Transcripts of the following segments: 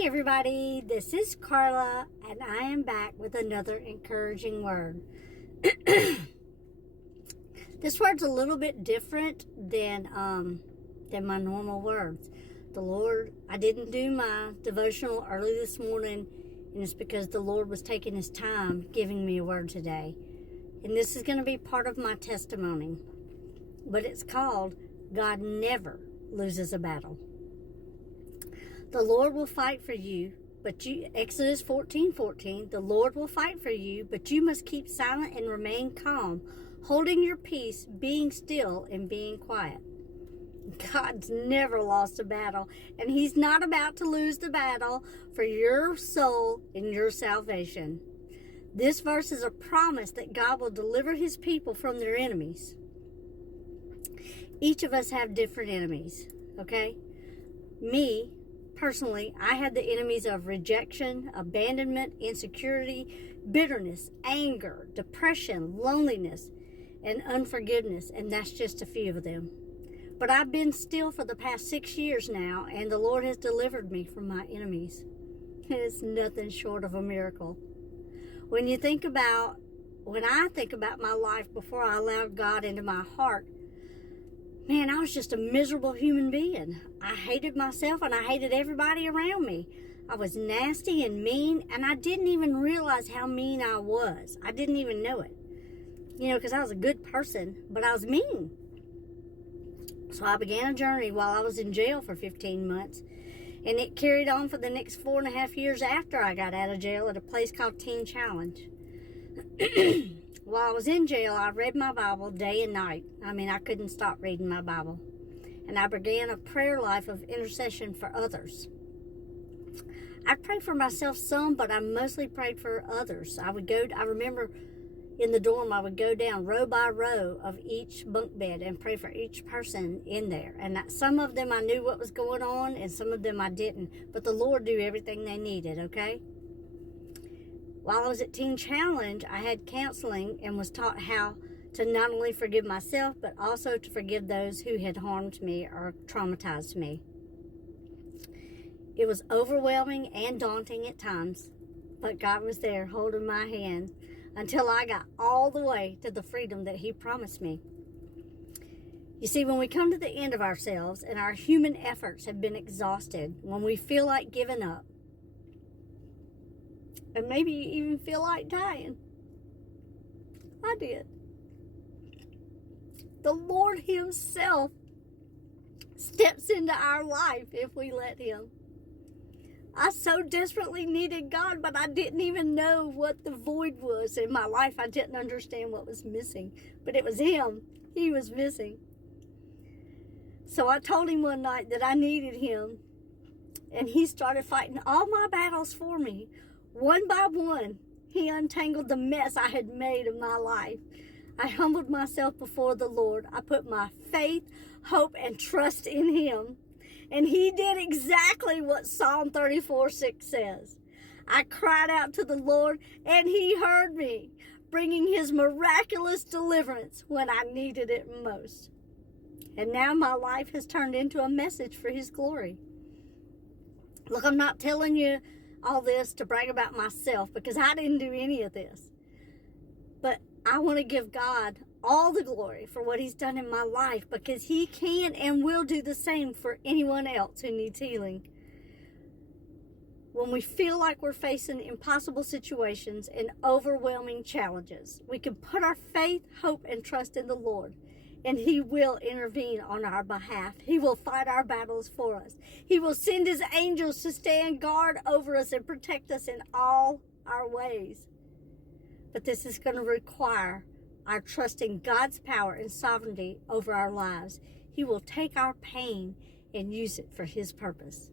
Hey everybody, this is Carla, and I am back with another encouraging word. This word's a little bit different than my normal words. I didn't do my devotional early this morning, and it's because the Lord was taking His time giving me a word today. And this is going to be part of my testimony, but it's called God Never Loses a Battle. The Lord will fight for you, Exodus 14:14, the Lord will fight for you, but you must keep silent and remain calm, holding your peace, being still and being quiet. God's never lost a battle, and He's not about to lose the battle for your soul and your salvation. This verse is a promise that God will deliver His people from their enemies. Each of us have different enemies, okay? Me, personally, I had the enemies of rejection, abandonment, insecurity, bitterness, anger, depression, loneliness, and unforgiveness, and that's just a few of them. But I've been still for the past 6 years now, and the Lord has delivered me from my enemies. It's nothing short of a miracle. When I think about my life before I allowed God into my heart, man, I was just a miserable human being. I hated myself and I hated everybody around me. I was nasty and mean, and I didn't even realize how mean I was. I didn't even know it. Because I was a good person, but I was mean. So I began a journey while I was in jail for 15 months, and it carried on for the next 4.5 years after I got out of jail at a place called Teen Challenge. While I was in jail, I read my Bible day and night. I couldn't stop reading my Bible. And I began a prayer life of intercession for others. I prayed for myself some, but I mostly prayed for others. I remember in the dorm, I would go down row by row of each bunk bed and pray for each person in there. And some of them I knew what was going on, and some of them I didn't. But the Lord knew everything they needed, okay? While I was at Teen Challenge, I had counseling and was taught how to not only forgive myself, but also to forgive those who had harmed me or traumatized me. It was overwhelming and daunting at times, but God was there holding my hand until I got all the way to the freedom that He promised me. You see, when we come to the end of ourselves and our human efforts have been exhausted, when we feel like giving up, and maybe you even feel like dying. I did. The Lord Himself steps into our life if we let Him. I so desperately needed God, but I didn't even know what the void was in my life. I didn't understand what was missing, but it was Him. He was missing. So I told Him one night that I needed Him, and He started fighting all my battles for me. One by one, He untangled the mess I had made of my life. I humbled myself before the Lord. I put my faith, hope, and trust in Him. And He did exactly what Psalm 34:6 says. I cried out to the Lord, and He heard me, bringing His miraculous deliverance when I needed it most. And now my life has turned into a message for His glory. Look, I'm not telling you all this to brag about myself, because I didn't do any of this. But I want to give God all the glory for what He's done in my life, because He can and will do the same for anyone else who needs healing. When we feel like we're facing impossible situations and overwhelming challenges, we can put our faith, hope, and trust in the Lord, and He will intervene on our behalf. He will fight our battles for us. He will send His angels to stand guard over us and protect us in all our ways. But this is going to require our trusting God's power and sovereignty over our lives. He will take our pain and use it for His purpose.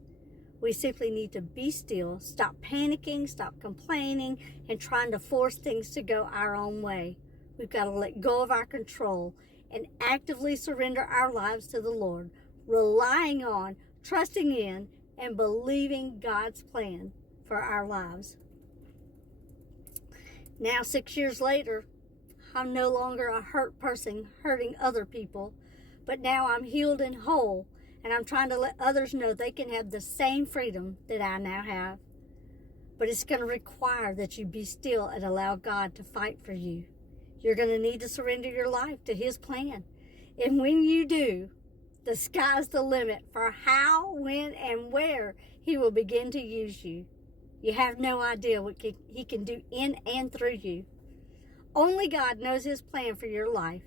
We simply need to be still, stop panicking, stop complaining, and trying to force things to go our own way. We've got to let go of our control and actively surrender our lives to the Lord, relying on, trusting in, and believing God's plan for our lives. Now, 6 years later, I'm no longer a hurt person hurting other people, but now I'm healed and whole, And I'm trying to let others know they can have the same freedom that I now have. But it's going to require that you be still and allow God to fight for you. You're going to need to surrender your life to His plan. And when you do, the sky's the limit for how, when, and where He will begin to use you. You have no idea what He can do in and through you. Only God knows His plan for your life.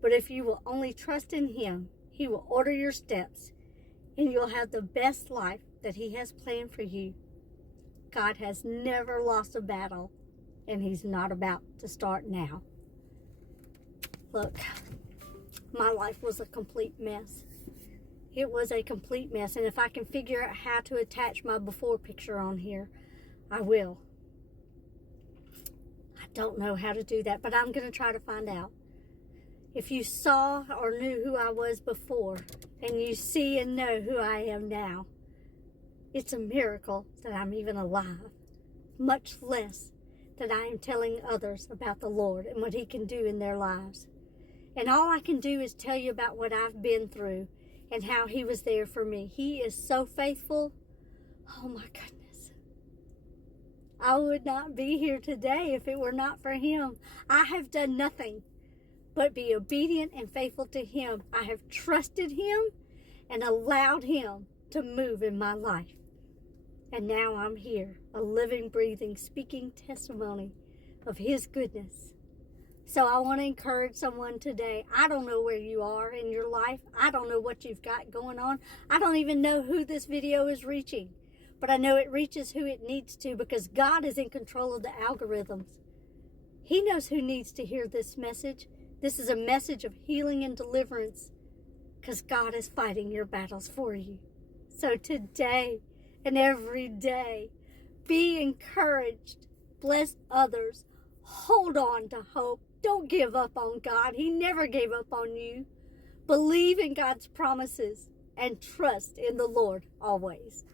But if you will only trust in Him, He will order your steps, and you'll have the best life that He has planned for you. God has never lost a battle, and He's not about to start now. Look, my life was a complete mess. It was a complete mess, and if I can figure out how to attach my before picture on here, I will. I don't know how to do that, but I'm going to try to find out. If you saw or knew who I was before, and you see and know who I am now, it's a miracle that I'm even alive, much less that I am telling others about the Lord and what He can do in their lives. And all I can do is tell you about what I've been through and how He was there for me. He is so faithful. Oh my goodness. I would not be here today if it were not for Him. I have done nothing but be obedient and faithful to Him. I have trusted Him and allowed Him to move in my life. And now I'm here, a living, breathing, speaking testimony of His goodness. So I want to encourage someone today. I don't know where you are in your life. I don't know what you've got going on. I don't even know who this video is reaching. But I know it reaches who it needs to, because God is in control of the algorithms. He knows who needs to hear this message. This is a message of healing and deliverance, because God is fighting your battles for you. So today and every day, be encouraged. Bless others. Hold on to hope. Don't give up on God. He never gave up on you. Believe in God's promises and trust in the Lord always.